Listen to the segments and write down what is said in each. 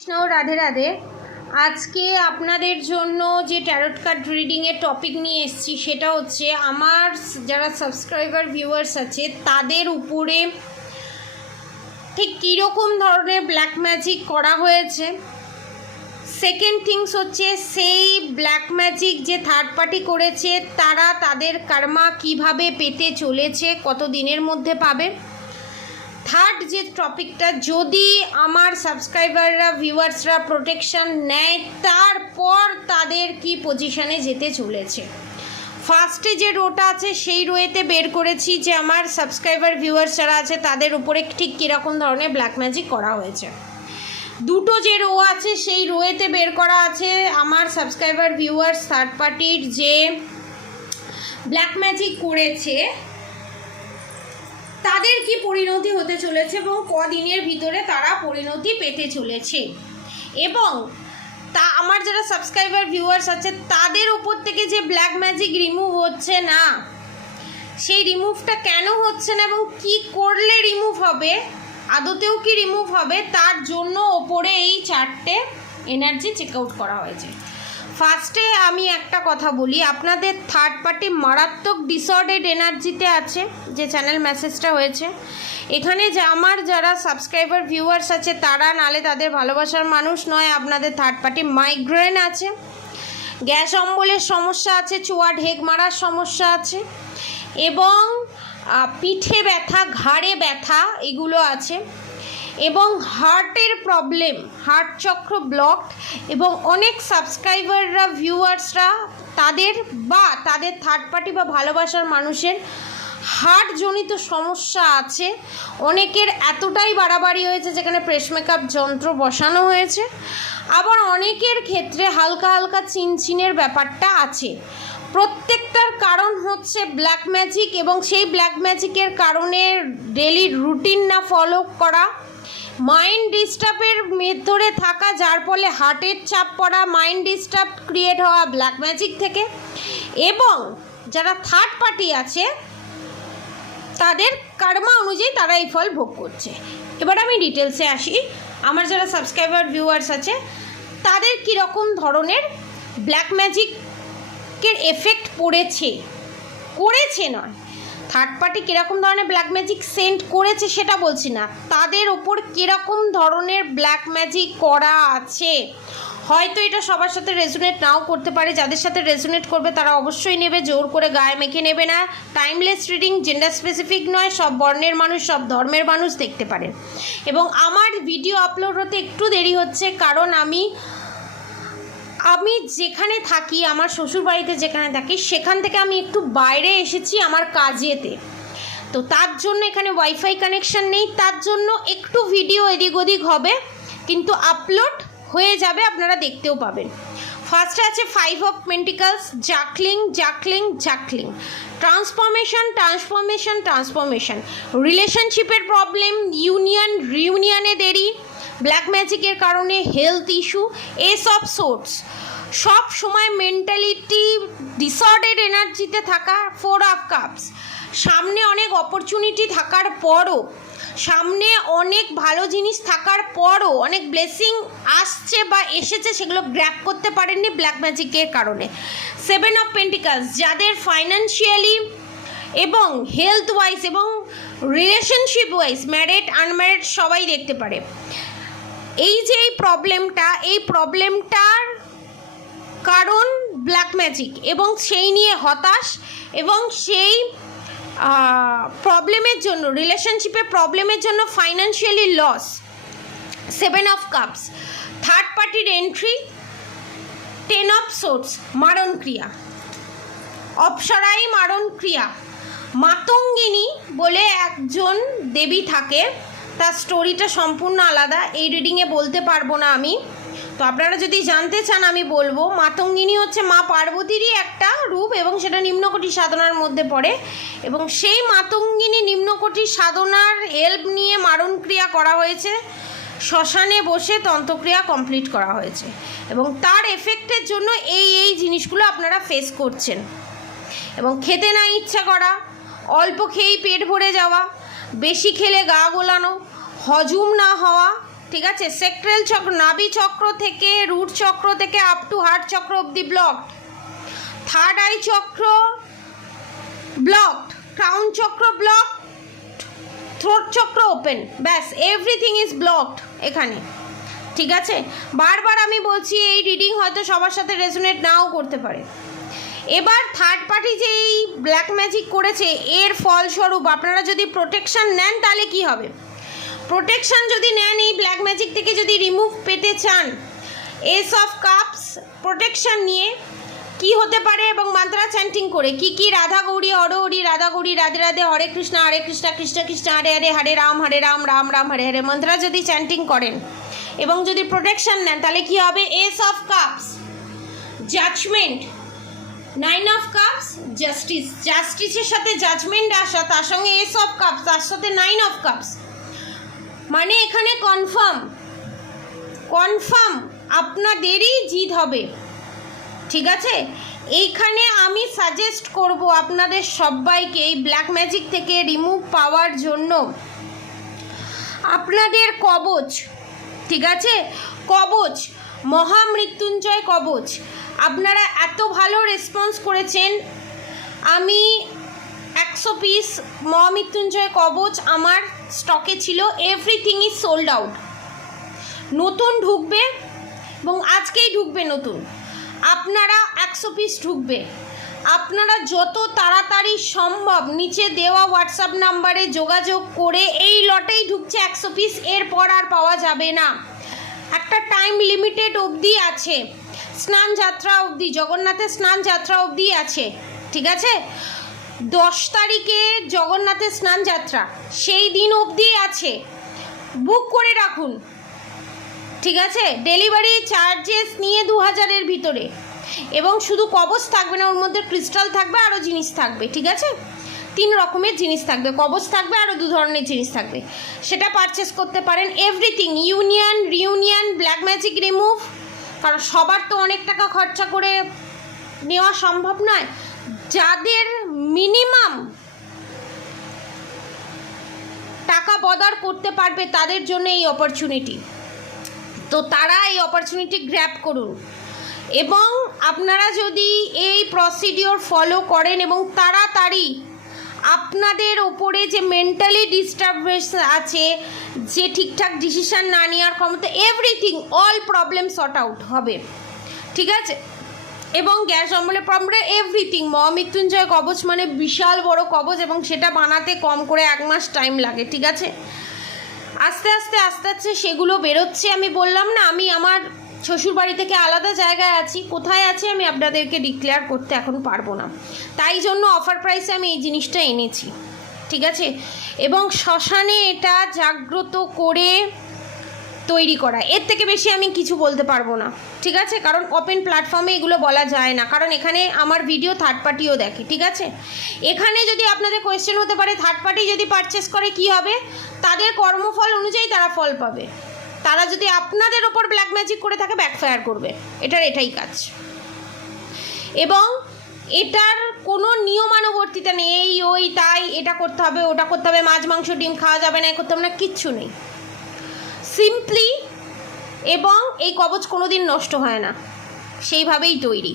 কৃষ্ণ রাধে রাধে। আজকে আপনাদের জন্য যে ট্যারট কার্ড রিডিংয়ের টপিক নিয়ে এসেছি সেটা হচ্ছে আমার যারা সাবস্ক্রাইবার ভিউয়ার্স আছে তাদের উপরে ঠিক কীরকম ধরনের ব্ল্যাক ম্যাজিক করা হয়েছে। সেকেন্ড থিংস হচ্ছে সেই ব্ল্যাক ম্যাজিক যে থার্ড পার্টি করেছে তারা তাদের কর্মা কিভাবে পেতে চলেছে, কত দিনের মধ্যে পাবে। থার্ড যে টপিকটা, যদি আমার সাবস্ক্রাইবাররা ভিউয়ার্সরা প্রোটেকশন নেয় তারপর তাদের কি পজিশনে যেতে চলেছে। ফার্স্টে যে রোটা আছে সেই রোয়েতে বের করেছি যে আমার সাবস্ক্রাইবার ভিউয়ার্স যারা আছে তাদের উপরে ঠিক কীরকম ধরনের ব্ল্যাক ম্যাজিক করা হয়েছে। দুটো যে রো আছে সেই রোয়েতে বের করা আছে আমার সাবস্ক্রাইবার ভিউয়ার্স থার্ড পার্টির যে ব্ল্যাক ম্যাজিক করেছে তাদের কি পরিণতি হতে চলেছে এবং কদিনের ভিতরে তারা পরিণতি পেতে চলেছে, এবং তা আমার যারা সাবস্ক্রাইবার ভিউয়ার্স আছে তাদের উপর থেকে যে ব্ল্যাক ম্যাজিক রিমুভ হচ্ছে না সেই রিমুভটা কেন হচ্ছে না এবং কি করলে রিমুভ হবে, আদতেও কি রিমুভ হবে, তার জন্য ওপরে এই চারটে এনার্জি চেক আউট করা হয়েছে। ফার্স্টে আমি একটা কথা বলি, আপনাদের থার্ড পার্টি মারাত্মক ডিসঅর্ডার্ড এনার্জিতে আছে যে চ্যানেল মেসেজটা হয়েছে। এখানে যে আমার যারা সাবস্ক্রাইবার ভিউয়ার্স আছে তারা নালে তাদের ভালোবাসার মানুষ নয়, আপনাদের থার্ড পার্টি মাইগ্রেন আছে, গ্যাস অম্বলের সমস্যা আছে, চোয়া ঢেক মারার সমস্যা আছে এবং পিঠে ব্যথা, ঘাড়ে ব্যথা এগুলো আছে, এবং হার্টের প্রবলেম, হার্ট চক্র ব্লকড, এবং অনেক সাবস্ক্রাইবাররা ভিউয়ার্সরা তাদের বা তাদের থার্ড পার্টি বা ভালোবাসার মানুষের হার্টজনিত সমস্যা আছে। অনেকের এতটাই বাড়াবাড়ি হয়েছে যেখানে পেসমেকার যন্ত্র বসানো হয়েছে, আবার অনেকের ক্ষেত্রে হালকা হালকা চিনচিনের ব্যাপারটা আছে। প্রত্যেকটার কারণ হচ্ছে ব্ল্যাক ম্যাজিক, এবং সেই ব্ল্যাক ম্যাজিকের কারণে ডেলি রুটিন না ফলো করা, মাইন্ড ডিস্টার্বের ধরে থাকা, যার ফলে হার্টের চাপ পড়া, মাইন্ড ডিস্টার্ব ক্রিয়েট হওয়া ব্ল্যাক ম্যাজিক থেকে, এবং যারা থার্ড পার্টি আছে তাদের কর্মা অনুযায়ী তারা এই ফল ভোগ করছে। এবার আমি ডিটেলসে আসি, আমার যারা সাবস্ক্রাইবার ভিউয়ার্স আছে তাদের কীরকম ধরনের ব্ল্যাক ম্যাজিকের এফেক্ট করেছে নয়, থার্ড পার্টি কীরকম ধরনের ব্ল্যাক ম্যাজিক সেন্ড করেছে সেটা বলছি না, তাদের ওপর কীরকম ধরনের ব্ল্যাক ম্যাজিক করা আছে। হয়তো এটা সবার সাথে রেজোনেট নাও করতে পারে, যাদের সাথে রেজোনেট করবে তারা অবশ্যই নেবে, জোর করে গায়ে মেখে নেবে না। টাইমলেস রিডিং, জেন্ডার স্পেসিফিক নয়, সব বর্ণের মানুষ সব ধর্মের মানুষ দেখতে পারে। এবং আমার ভিডিও আপলোড হতে একটু দেরি হচ্ছে কারণ আমি যেখানে থাকি, আমার শ্বশুরবাড়িতে যেখানে থাকি সেখান থেকে আমি একটু বাইরে এসেছি আমার কাজেতে, তো তার জন্য এখানে ওয়াইফাই কানেকশান নেই, তার জন্য একটু ভিডিও এদিক ওদিক হবে, কিন্তু আপলোড হয়ে যাবে, আপনারা দেখতেও পাবেন। ফার্স্টে আছে 5 অফ পেন্টিকলস, জাকলিং, ট্রান্সফরমেশন, রিলেশনশিপের প্রবলেম, রিউনিয়নে দেরি, ব্ল্যাক ম্যাজিকের কারণে health issue, S of swords, সব সময় মেন্টালিটি ডিসঅর্ডার্ড এনার্জিতে থাকা, 4 অফ কাপস, সামনে অনেক অপরচুনিটি থাকার পরও, সামনে অনেক ভালো জিনিস থাকার পরও অনেক ব্লেসিং আসছে বা এসেছে সেগুলো গ্র্যাব করতে পারেননি ব্ল্যাক ম্যাজিকের কারণে। 7 অফ পেন্টিকলস, যাদের ফাইন্যান্সিয়ালি এবং হেলথ ওয়াইজ এবং রিলেশনশিপ ওয়াইজ, ম্যারিড আনম্যারিড সবাই দেখতে পারে, এই যে এই প্রবলেমটার কারণ ব্ল্যাক ম্যাজিক, এবং সেই নিয়ে হতাশ, এবং সেই প্রবলেমের জন্য, রিলেশনশিপের প্রবলেমের জন্য financially loss. 7 of cups, third পার্টির এন্ট্রি, 10 অফ সোর্টস, মারণ ক্রিয়া, অপ্সরাই মারণ ক্রিয়া। মাতঙ্গিনী বলে একজন দেবী থাকে, তার স্টোরিটা সম্পূর্ণ আলাদা, এই রিডিংয়ে বলতে পারবো না আমি, তো আপনারা যদি জানতে চান আমি বলবো। মাতঙ্গিনী হচ্ছে মা পার্বতীরই একটা রূপ এবং সেটা নিম্নকোটি সাধনার মধ্যে পড়ে, এবং সেই মাতঙ্গিনী নিম্নকোটি সাধনার হেল্প নিয়ে মারণ ক্রিয়া করা হয়েছে, শ্মশানে বসে তন্ত্রক্রিয়া কমপ্লিট করা হয়েছে, এবং তার এফেক্টের জন্য এই জিনিসগুলো আপনারা ফেস করছেন। এবং খেতে না ইচ্ছা করা, অল্প খেয়েই পেট ভরে যাওয়া, বেশি খেলে গা গোলানো, হজম না হওয়া, ঠিক আছে, সেক্ট্রাল চক্র, নাভি চক্র থেকে, রুট চক্র থেকে আপ টু হার্ট চক্র অবধি ব্লকড, থার্ড আই চক্র ব্লকড, ক্রাউন চক্র ব্লকড, থ্রোট চক্র ওপেন, ব্যাস এভরিথিং ইজ ব্লকড এখানে। ঠিক আছে, বারবার আমি বলছি এই রিডিং হয়তো সবার সাথে রেজোনেট নাও করতে পারে। এবার থার্ড পার্টি যে এই ব্ল্যাক ম্যাজিক করেছে, এর ফলস্বরূপ আপনারা যদি প্রোটেকশন নেন তাহলে কি হবে? প্রোটেকশন যদি নেন, এই ব্ল্যাক ম্যাজিক থেকে যদি রিমুভ পেতে চান, এস অফ কাপস প্রোটেকশন নিয়ে কি হতে পারে এবং মন্ত্রা চ্যান্টিং করে কি কি, রাধা গৌরী হরি, রাধা গৌরী রাধে রাধে, হরে কৃষ্ণ কৃষ্ণ কৃষ্ণ হরে হরে, হরে রাম রাম রাম হরে হরে, মন্ত্রা যদি চ্যান্টিং করেন এবং যদি প্রোটেকশন নেন তাহলে কি হবে? Ace of cups judgement, nine of cups justice, জাস্টিসের সাথে জাজমেন্ট আসা, তার সঙ্গে এস অফ কাপস, তার সাথে নাইন অফ কাপস, মানে এখানে কনফার্ম আপনাদেরই জিত হবে। ঠিক আছে, এইখানে আমি সাজেস্ট করব আপনাদের সবাইকে এই ব্ল্যাক ম্যাজিক থেকে রিমুভ পাওয়ার জন্য আপনাদের কবচ, ঠিক আছে, কবচ, মহামৃত্যুঞ্জয় কবচ। আপনারা এত ভালো রেসপন্স করেছেন, আমি 100 পিস মহামৃত্যুঞ্জয় কবচ আমার স্টকে ছিল, এভরিথিং ইজ সোল্ড আউট। নতুন ঢুকবে এবং আজকেই ঢুকবে নতুন, আপনারা 100 পিস ঢুকবে। আপনারা যত তাড়াতাড়ি সম্ভব নিচে দেওয়া হোয়াটসঅ্যাপ নাম্বারে যোগাযোগ করে, এই লটেই ঢুকছে 100 পিস, এরপর আর পাওয়া যাবে না। একটা টাইম লিমিটেড অবধি আছে, স্নান যাত্রা অবধি, জগন্নাথের স্নান যাত্রা অবধি আছে। ঠিক আছে, 10 তারিখে জগন্নাথের স্নান যাত্রা, সেই দিন অবধি আছে, বুক করে রাখুন। ঠিক আছে, ডেলিভারি চার্জেস নিয়ে 2000-এর ভিতরে, এবং শুধু কবচ থাকবে না, ওর মধ্যে ক্রিস্টাল থাকবে, আরও জিনিস থাকবে। ঠিক আছে, 3 রকমের জিনিস থাকবে, কবচ থাকবে, আরও 2 ধরনের জিনিস থাকবে, সেটা পারচেস করতে পারেন। Everything, union, reunion, black magic remove, কারণ সবার তো অনেক টাকা খরচা করে নেওয়া সম্ভব নয়। যাদের মিনিমাম টাকা বদার করতে পারবে তাদের জন্য এই অপরচুনিটি, তো তারা এই অপরচুনিটি গ্র্যাব করুন। এবং আপনারা যদি এই প্রসিডিওর ফলো করেন এবং তাড়াতাড়ি, আপনাদের ওপরে যে মেন্টালি ডিস্টার্বেন্স আছে, যে ঠিকঠাক ডিসিশান না নেওয়ার ক্ষমতা, everything, all problem sort out হবে। ঠিক আছে, এবং গ্যাস অম্বলের প্রবলেম, এভরিথিং। মহামৃত্যুঞ্জয় কবচ মানে বিশাল বড় কবচ, এবং সেটা বানাতে কম করে 1 মাস টাইম লাগে। ঠিক আছে, আস্তে আস্তে সেগুলো বেরোচ্ছে। আমি বললাম না, আমি আমার শ্বশুরবাড়ি থেকে আলাদা জায়গায় আছি, কোথায় আছি আমি আপনাদেরকে ডিক্লেয়ার করতে এখন পারবো না, তাই জন্য অফার প্রাইসে আমি এই জিনিসটা এনেছি। ঠিক আছে, এবং শ্মশানে এটা জাগ্রত করে তৈরি করা, এর থেকে বেশি আমি কিছু বলতে পারবো না। ঠিক আছে, কারণ ওপেন প্ল্যাটফর্মে এগুলো বলা যায় না, কারণ এখানে আমার ভিডিও থার্ড পার্টিও দেখে। ঠিক আছে, এখানে যদি আপনাদের কোয়েশ্চেন হতে পারে থার্ড পার্টি যদি পারচেস করে কি হবে, তাদের কর্মফল অনুযায়ী তারা ফল পাবে। তারা যদি আপনাদের ওপর ব্ল্যাক ম্যাজিক করে থাকে, ব্যাকফায়ার করবে, এটাই কাজ। এবং এটার কোনো নিয়মানুবর্তিতা নেই, এই ওই তাই এটা করতে হবে, ওটা করতে হবে, মাছ মাংস ডিম খাওয়া যাবে না, এ করতে হবে না, কিচ্ছু নেই, সিম্পলি। এবং এই কবচ কোনো দিন নষ্ট হয় না, সেইভাবেই তৈরি।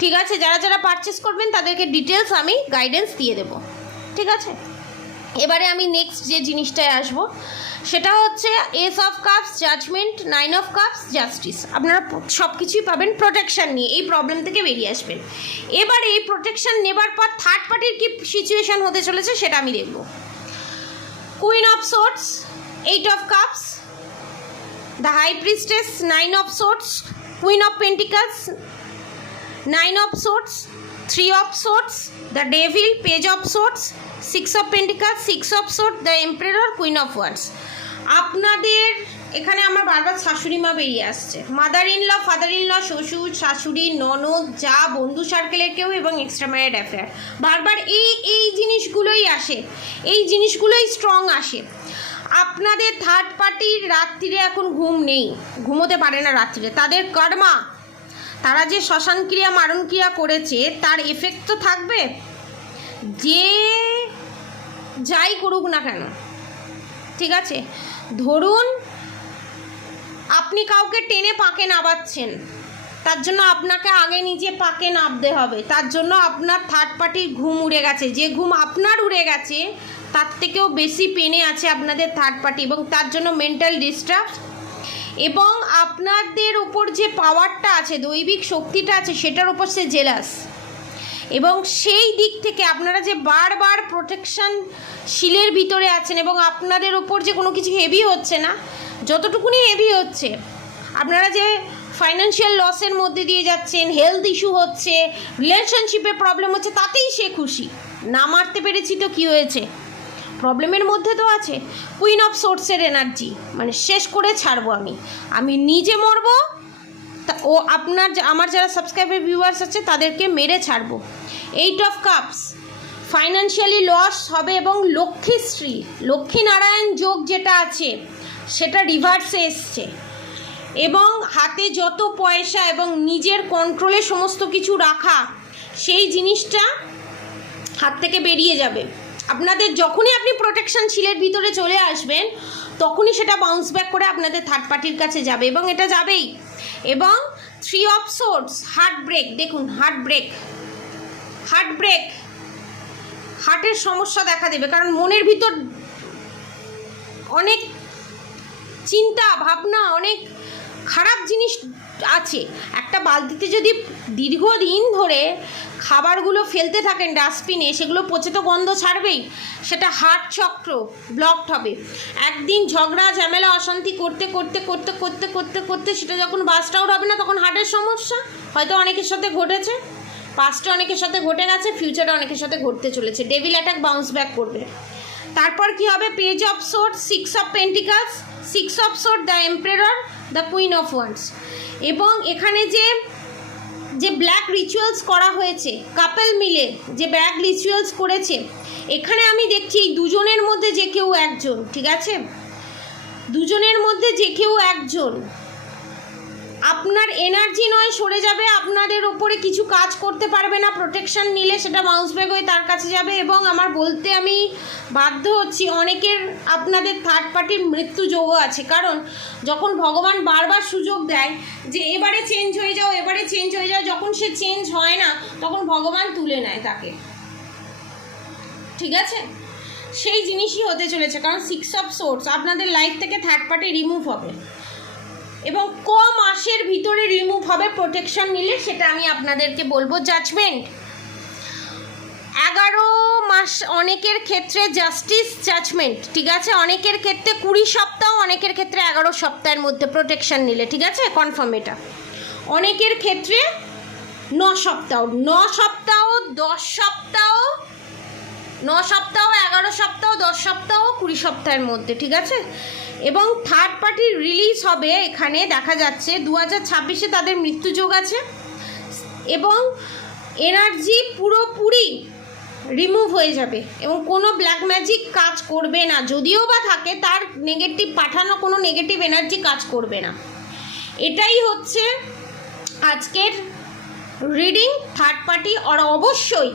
ঠিক আছে, যারা পারচেস করবেন তাদেরকে ডিটেলস আমি গাইডেন্স দিয়ে দেব। ঠিক আছে, এবারে আমি নেক্সট যে জিনিসটায় আসবো সেটা হচ্ছে ace of cups judgement, 9 of cups justice. আপনারা সব কিছুই পাবেন প্রোটেকশান নিয়ে, এই প্রবলেম থেকে বেরিয়ে আসবেন। এবারে এই প্রোটেকশান নেবার পর থার্ড পার্টির কী সিচুয়েশান হতে চলেছে সেটা আমি দেখব। Queen of swords, 8 of cups, the high priestess, 9 of swords, queen of pentacles, 9 of swords, 3 of swords, the devil, page of swords, 6 of pentacles, 6 of swords, the emperor, queen of wands. আপনাদের এখানে আমার বারবার শাশুড়ি মা বেরিয়ে আসছে, mother in law, father in law, শ্বশুর, শাশুড়ি, ননদ, যা, বন্ধু সার্কেলের কেউ, এবং এক্সট্রা ম্যারিড অ্যাফেয়ার। বারবার এই জিনিসগুলোই আসে, এই জিনিসগুলোই স্ট্রং আসে। আপনাদের থার্ড পার্টির রাত্রিরে এখন ঘুম নেই, ঘুমোতে পারে না রাত্রিরে, তাদের কর্মা, তারা যে শ্মশান ক্রিয়া মারণ ক্রিয়া করেছে তার এফেক্ট তো থাকবে, যে যাই করুক না কেন। ঠিক আছে, ধরুন আপনি কাউকে টেনে পাকে নামাচ্ছেন, তার জন্য আপনাকে আগে নিজে পাকে নামতে হবে। তার জন্য আপনার থার্ড পার্টির ঘুম উড়ে গেছে, যে ঘুম আপনার উড়ে গেছে তার থেকেও বেশি পেনে আছে আপনাদের থার্ড পার্টি, এবং তার জন্য মেন্টাল ডিস্টার্ব, এবং আপনাদের উপর যে পাওয়ারটা আছে, দৈবিক শক্তিটা আছে, সেটার উপর সে জেলাস। এবং সেই দিক থেকে আপনারা যে বারবার প্রোটেকশন শিলের ভিতরে আছেন, এবং আপনাদের উপর যে কোনো কিছু হেভি হচ্ছে না, যতটুকুনি হেভি হচ্ছে, আপনারা যে ফাইন্যান্সিয়াল লসের মধ্যে দিয়ে যাচ্ছেন, হেলথ ইস্যু হচ্ছে, রিলেশনশিপে প্রবলেম হচ্ছে, তাতেই সে খুশি। না মারতে পেরেছি তো কী হয়েছে, প্রবলেমের মধ্যে তো আছে। কুইন অফ সোর্সের এনার্জি, মানে শেষ করে ছাড়বো আমি নিজে মরবো, ও আমার যারা সাবস্ক্রাইবার ভিউয়ার্স আছে তাদেরকে মেরে ছাড়বো। 8 অফ কাপস, ফাইন্যান্সিয়ালি লস হবে, এবং লক্ষ্মীশ্রী লক্ষ্মীনারায়ণ যোগ যেটা আছে সেটা রিভার্সে এসছে, এবং হাতে যত পয়সা এবং নিজের কন্ট্রোলে সমস্ত কিছু রাখা, সেই জিনিসটা হাত থেকে বেরিয়ে যাবে আপনাদের। যখনই আপনি প্রোটেকশন শিলের ভিতরে চলে আসবেন, তখনই সেটা বাউন্স ব্যাক করে আপনাদের থার্ড পার্টির কাছে যাবে, এবং এটা যাবেই। এবং 3 অফ সোর্ডস, হার্ট ব্রেক, দেখুন হার্ট ব্রেক, হার্টের সমস্যা দেখা দেবে, কারণ মনের ভিতর অনেক চিন্তা ভাবনা, অনেক খারাপ জিনিস আছে। একটা বালতিতে যদি দীর্ঘদিন ধরে খাবারগুলো ফেলতে থাকেন ডাস্টবিনে, সেগুলো পচে তো গন্ধ ছাড়বেই, সেটা হার্ট চক্র ব্লকড হবে। একদিন ঝগড়া ঝামেলা অশান্তি করতে করতে করতে করতে করতে করতে সেটা যখন বাস্ট আউট হবে না, তখন হার্টের সমস্যা হয়তো অনেকের সাথে ঘটেছে, পাস্টে অনেকের সাথে ঘটে গেছে, ফিউচারে অনেকের সাথে ঘটতে চলেছে। ডেভিল অ্যাটাক বাউন্স ব্যাক করবে। তারপর কি হবে, page of sword, 6 of pentacles, 6 of sword, the emperor, the queen of wands. এবং এখানে যে ব্ল্যাক রিচুয়ালস করা হয়েছে, কাপল মিলে যে ব্ল্যাক রিচুয়ালস করেছে, এখানে আমি দেখছি এই দুজনের মধ্যে যে কেউ একজন, ঠিক আছে, দুজনের মধ্যে যে কেউ একজন আপনার এনার্জি নয় সরে যাবে, আপনাদের ওপরে কিছু কাজ করতে পারবে না, প্রোটেকশন নিলে সেটা বাউন্স ব্যাক হয়ে তার কাছে যাবে। এবং আমার বলতে আমি বাধ্য হচ্ছি, অনেকের আপনাদের থার্ড পার্টির মৃত্যু যোগও আছে, কারণ যখন ভগবান বারবার সুযোগ দেয় যে এবারে চেঞ্জ হয়ে যাও, এবারে চেঞ্জ হয়ে যাও, যখন সে চেঞ্জ হয় না, তখন ভগবান তুলে নেয় তাকে, ঠিক আছে। সেই জিনিসই হতে চলেছে, কারণ 6 অফ সোর্স আপনাদের লাইফ থেকে থার্ড পার্টি রিমুভ হবে, এবং মাসের ভিতরে রিমুভ হবে প্রোটেকশন নিলে, সেটা আমি আপনাদেরকে বলবো। জাজমেন্ট 11 মাস, অনেকের ক্ষেত্রে জাস্টিস জাজমেন্ট, ঠিক আছে, অনেকের ক্ষেত্রে 20 সপ্তাহ, অনেকের ক্ষেত্রে 11 সপ্তাহের মধ্যে প্রোটেকশন নিলে, ঠিক আছে, কনফার্ম এটা। অনেকের ক্ষেত্রে 9 সপ্তাহ, 9 সপ্তাহ, 10 সপ্তাহ, 9 সপ্তাহ, 11 সপ্তাহ, 10 সপ্তাহ, 20 সপ্তাহের মধ্যে, ঠিক আছে। এবং থার্ড পার্টি রিলিজ হবে, এখানে দেখা যাচ্ছে 2026-এ তাদের মৃত্যুযোগ আছে, এবং এনার্জি পুরোপুরি রিমুভ হয়ে যাবে, এবং কোনো ব্ল্যাক ম্যাজিক কাজ করবে না, যদিও বা থাকে তার নেগেটিভ পাঠানো কোনো নেগেটিভ এনার্জি কাজ করবে না। এটাই হচ্ছে আজকের রিডিং থার্ড পার্টি। আর অবশ্যই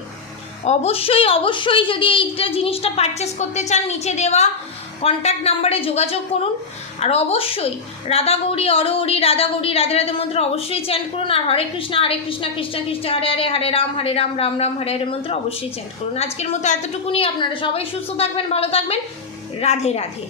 অবশ্যই অবশ্যই যদি এইটা জিনিসটা পারচেস করতে চান, নিচে দেওয়া কন্ট্যাক্ট নাম্বারে যোগাযোগ করুন। আর অবশ্যই রাধা গৌরী অরহরি, রাধা গৌরী রাধে রাধে মন্ত্র অবশ্যই চ্যান্ট করুন। আর হরে কৃষ্ণ কৃষ্ণ কৃষ্ণ হরে হরে, হরে রাম রাম রাম হরে হরে মন্ত্র অবশ্যই চ্যান্ট করুন। আজকের মতো এতটুকুনি। আপনারা সবাই সুস্থ থাকবেন, ভালো থাকবেন, রাধে রাধে।